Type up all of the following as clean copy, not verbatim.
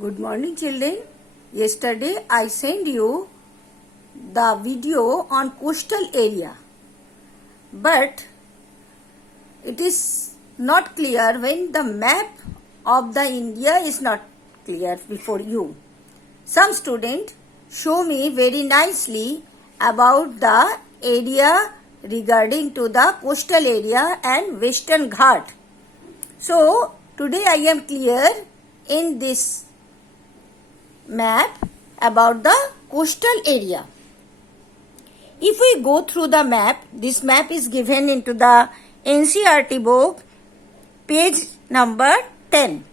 Good morning, children. Yesterday I sent you the video on coastal area, but it is not clear when the map of the India is not clear before you. Some student show me very nicely about the area regarding to the coastal area and Western Ghat. So today I am clear in this map about the coastal area. If we go through the map, this map is given into the NCERT book, page number 10.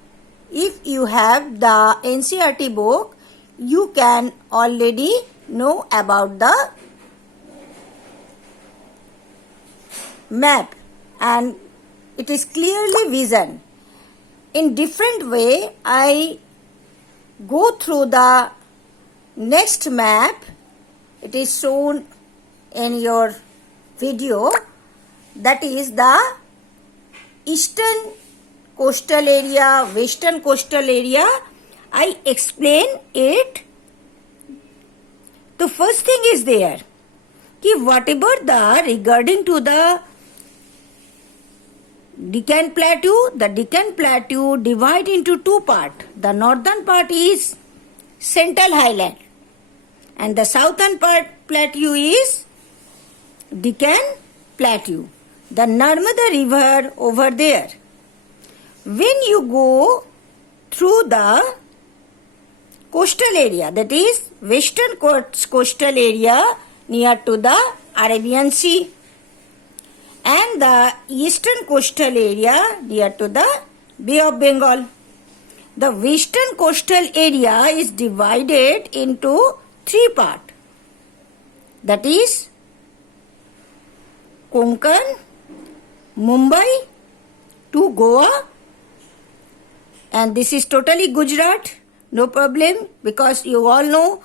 If you have the NCERT book, you can already know about the map and it is clearly vision. In different way, I go through the next map. It is shown in your video. That is the eastern coastal area, western coastal area. I explain it. The first thing is there कि whatever the regarding to the Deccan Plateau, the Deccan Plateau divide into two parts. The northern part is Central Highland and the southern part plateau is Deccan Plateau. The Narmada river over there. When you go through the coastal area, that is western coastal area near to the Arabian Sea, and the eastern coastal area near to the Bay of Bengal. The western coastal area is divided into three parts. That is Konkan, Mumbai to Goa, and this is totally Gujarat. No problem, because you all know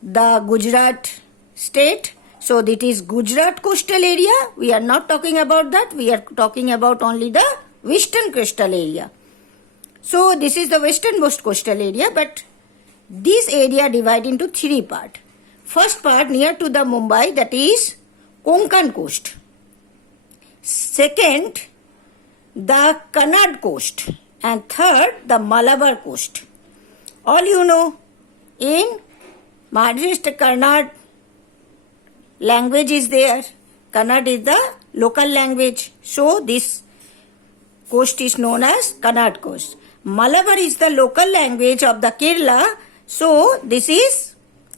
the Gujarat state. So that is Gujarat coastal area. We are not talking about that. We are talking about only the western coastal area. So this is the westernmost coastal area, but this area divided into three parts. First part near to the Mumbai, that is Konkan coast. Second, the Kannada coast. And third, the Malabar coast. All you know, in Maharashtra, Kannada language is there. Kannada is the local language. So this coast is known as Kannada coast. Malabar is the local language of the Kerala. So this is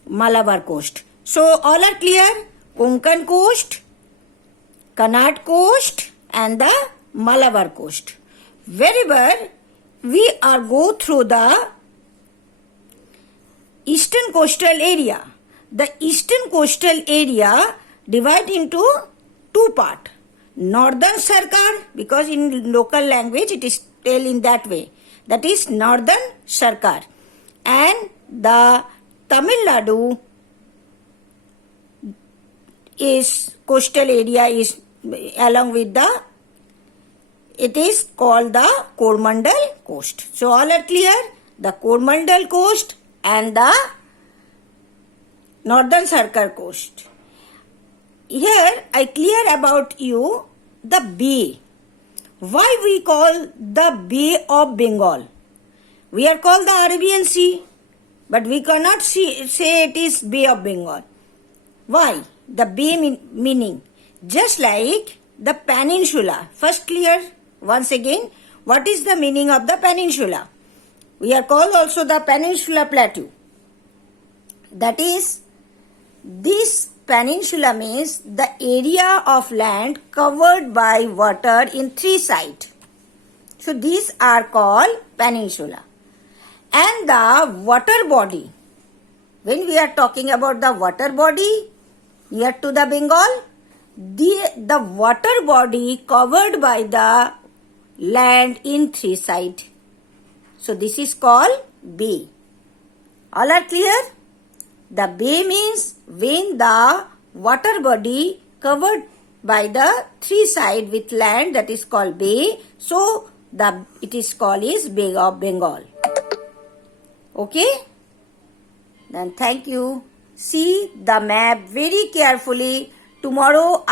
Malabar coast. So all are clear. Konkan coast, Kannada coast and the Malabar coast. Wherever we are go through the eastern coastal area, the eastern coastal area divide into two parts. Northern Sarkar, because in local language it is tell in that way. That is Northern Sarkar. And the Tamil Nadu is coastal area is along with the, it is called the Coromandel coast. So all are clear. The Coromandel coast and the Northern Sarkar coast. Here I clear about you the bay. Why we call the Bay of Bengal? We are called the Arabian Sea, but we cannot say it is Bay of Bengal. Why? The bay meaning. Just like the peninsula. First clear once again. What is the meaning of the peninsula? We are called also the Peninsula Plateau. That is, this peninsula means the area of land covered by water in three sides. So these are called peninsula. And the water body. When we are talking about the water body near to the Bengal, the water body covered by the land in three sides. So this is called bay. All are clear? The bay means when the water body covered by the three sides with land, that is called bay. So it is called is Bay of Bengal. Okay? Then thank you. See the map very carefully. Tomorrow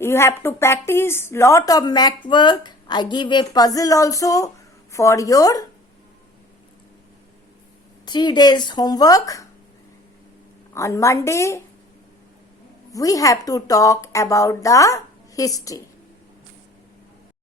you have to practice lot of math work. I give a puzzle also for your 3 days homework. On Monday, we have to talk about the history.